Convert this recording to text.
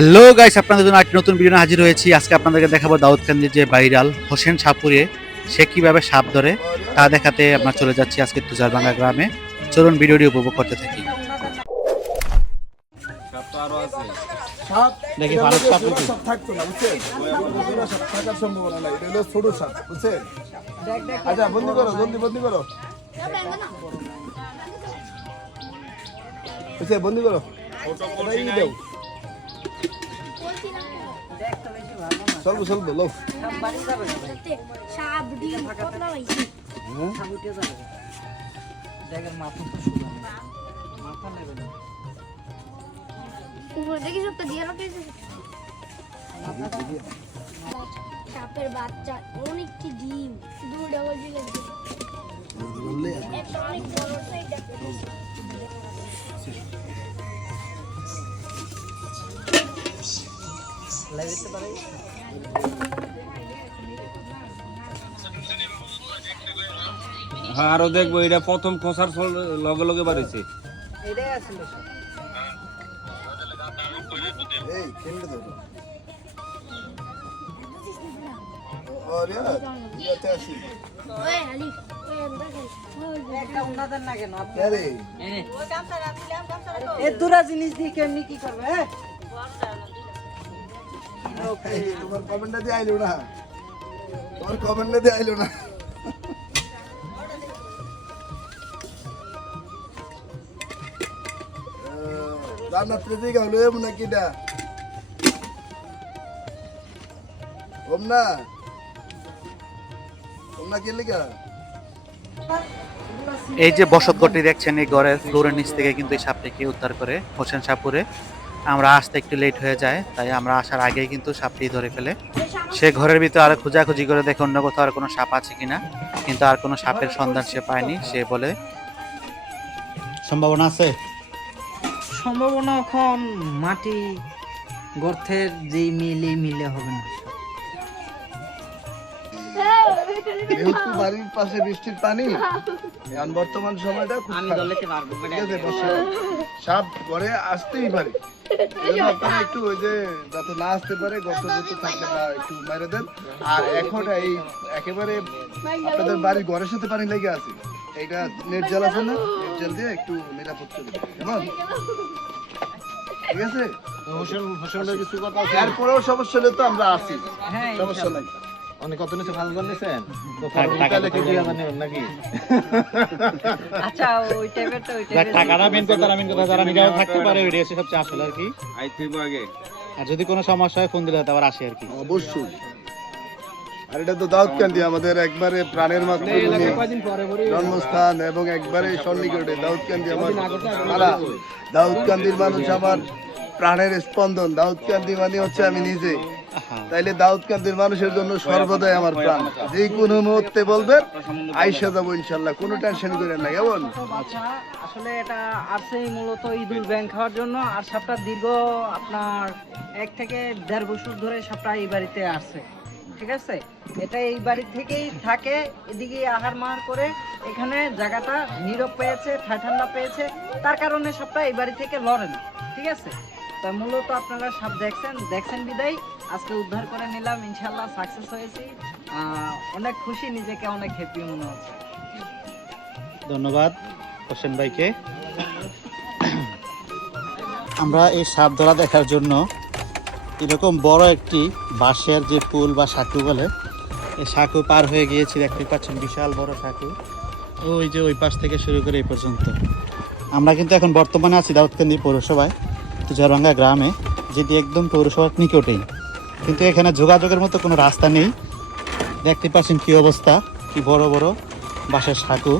Hello guys আপনাদের জন্য একটি নতুন ভিডিও হাজির হয়েছি। আজকে আপনাদেরকে দেখাবো দাউদকান্দির যে ভাইরাল হোসেন সাপুরে সে কীভাবে সাপ ধরে তা দেখাতে আমরা চলে যাচ্ছি আজকে তুষারভাঙ্গা গ্রামে। চলুন ভিডিওটি উপভোগ করতে থাকি। আচ্ছা বন্দি করো জলদি বন্দি করো। বন্দি করো। দাও চলবো চলবো লো। সাপের বাচ্চা অনেকটি ডিম দু ডাবল অনেক হ্যাঁ আরও দেখব এটা প্রথম খসার ফল- লগে লগে বাড়িছে। জিনিস দিয়ে কেমনি কি করবে হ্যাঁ? তোমার কমেন্টটা দিয়ে আইলো না। এই যে বসতঘরটি দেখছেন, এই ঘরের ফ্লোরের নিচ থেকে কিন্তু এই সাপটিকে উদ্ধার করে হোসেন সাপুরে আমরা আসতে একটু লেট হয়ে যায় তাই আমরা আসার আগেই কিন্তু সাপটি ধরে ফেলে। সে ঘরের ভিতরে আরও খোঁজাখুঁজি করে দেখে অন্য কোথাও আর কোনো সাপ আছে কিনা কিন্তু আর কোনো সাপের সন্ধান সে পায়নি সে বলে সম্ভাবনা আছে? সম্ভাবনা এখন মাটি গর্তের যে মিলে মিলে হবে না। যেহেতু বাড়ির পাশে বৃষ্টির পানি এখন বর্তমান সময়টা খুব সাপ ঘরে আসতেই পারে। একটু ওই যে যাতে না আসতে পারে গর্ত গর্ত থাকলে বা একটু মেরে দেন। আর এখন এই একেবারে আপনাদের বাড়ির ঘরের সাথে পানি লেগে আছে। এইটা নেট জাল আছে না? নেট জাল দিয়ে একটু নিরাপদ করে কেমন? ঠিক আছে? এরপরেও সমস্যা হলে তো আমরা আসি হ্যাঁ সমস্যা নাই। আচ্ছা ওই টাইপের তো ওই দেখ, টাইপের টাকাটা মেন কথা মেন কথা যারা মিডিয়াম থাকতে পারে ওইটা হচ্ছে সবচেয়ে আসলে আর কি? আই আগে। আর যদি কোনো সমস্যা হয় ফোন দিলে আবার আসে আর কি। অবশ্যই। আর এটা তো দাউদকান্দি আমাদের একবারে প্রাণের মাতৃভূমি জন্মস্থান এবং একবারে সন্নিকটে দাউদকান্দি আমার দাউদকান্দির মানুষ আমার প্রাণের স্পন্দন, দাউদকান্দি মানে হচ্ছে আমি নিজে। তাইলে দাউদকান্দির মানুষের জন্য সর্বদাই আমার প্রাণ। যে কোনো মুহূর্তে বলবেন, আইসা যাব ইনশাল্লাহ, কোনো টেনশন করেন না, কেমন? আসলে এটা মূলত ইঁদুর ব্যাং খাওয়ার জন্য, আর সাপটা দীর্ঘ আপনার এক থেকে দেড় বছর ধরে সাপটা এই বাড়িতে আসছে ঠিক আছে? এটা এই বাড়ি থেকেই থাকে, এদিকে আহার মাহার করে, এখানে জায়গাটা নীরব পেয়েছে ঠান্ডা পেয়েছে, তার কারণে সবটা এই বাড়ি থেকে লড়ে না, ঠিক আছে? তা মূলত আপনারা সাপ দেখছেন দেখছেন বিদায়। আজকে উদ্ধার করে নিলাম ইনশাল্লাহ সাকসেস হয়েছি। অনেক খুশি, নিজেকে অনেক হ্যাপি মনে হচ্ছে। ধন্যবাদ হোসেন ভাইকে। আমরা এই সাপ ধরা দেখার জন্য এরকম বড় একটি বাঁশের যে পুল বা সাঁকু বলে, এই সাঁকু পার হয়ে গিয়েছি দেখতে পাচ্ছেন বিশাল বড় সাঁকু। ওই যে ওই পাশ থেকে শুরু করে এই পর্যন্ত। আমরা কিন্তু এখন বর্তমানে আছি দাউদকান্দি পৌরসভায়। তুজারভাঙ্গা গ্রামে, যেটি একদম পৌরসভার নিকটে কিন্তু এখানে যোগাযোগের মতো কোনো রাস্তা নেই। দেখতে পাচ্ছেন কী অবস্থা, কি বড় বড় বাঁশের সাঁকু।